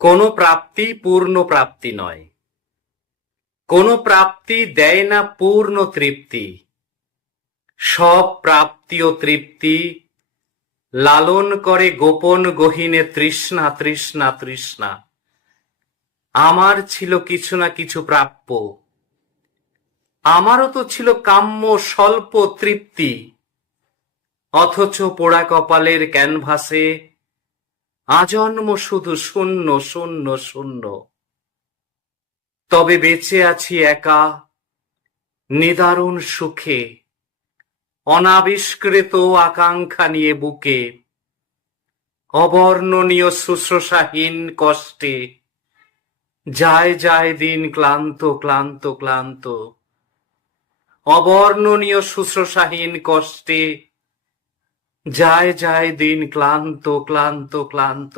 কোনো প্রাপ্তি পূর্ণ প্রাপ্তি নয়। কোনো প্রাপ্তি দেয় না পূর্ণ তৃপ্তি। সব প্রাপ্তি ও তৃপ্তি লালন করে গোপন গহীনে তৃষ্ণা তৃষ্ণা তৃষ্ণা। আমার ছিল কিছু না কিছু প্রাপ্য, আমারও তো ছিল কাম্য স্বল্প তৃপ্তি। অথচ পোড়া কপালের ক্যানভাসে আজন্ম শুধু শূন্য শূন্য শূন্য। তবে বেঁচে আছি একা নিদারুণ সুখে, অনাবিষ্কৃত আকাঙ্ক্ষা নিয়ে বুকে। অবর্ণনীয় শুশ্রূষাহীন কষ্টে যায় যায় দিন ক্লান্ত ক্লান্ত ক্লান্ত। অবর্ণনীয় শুশ্রূষাহীন কষ্টে যায় যায় দিন ক্লান্ত ক্লান্ত ক্লান্ত।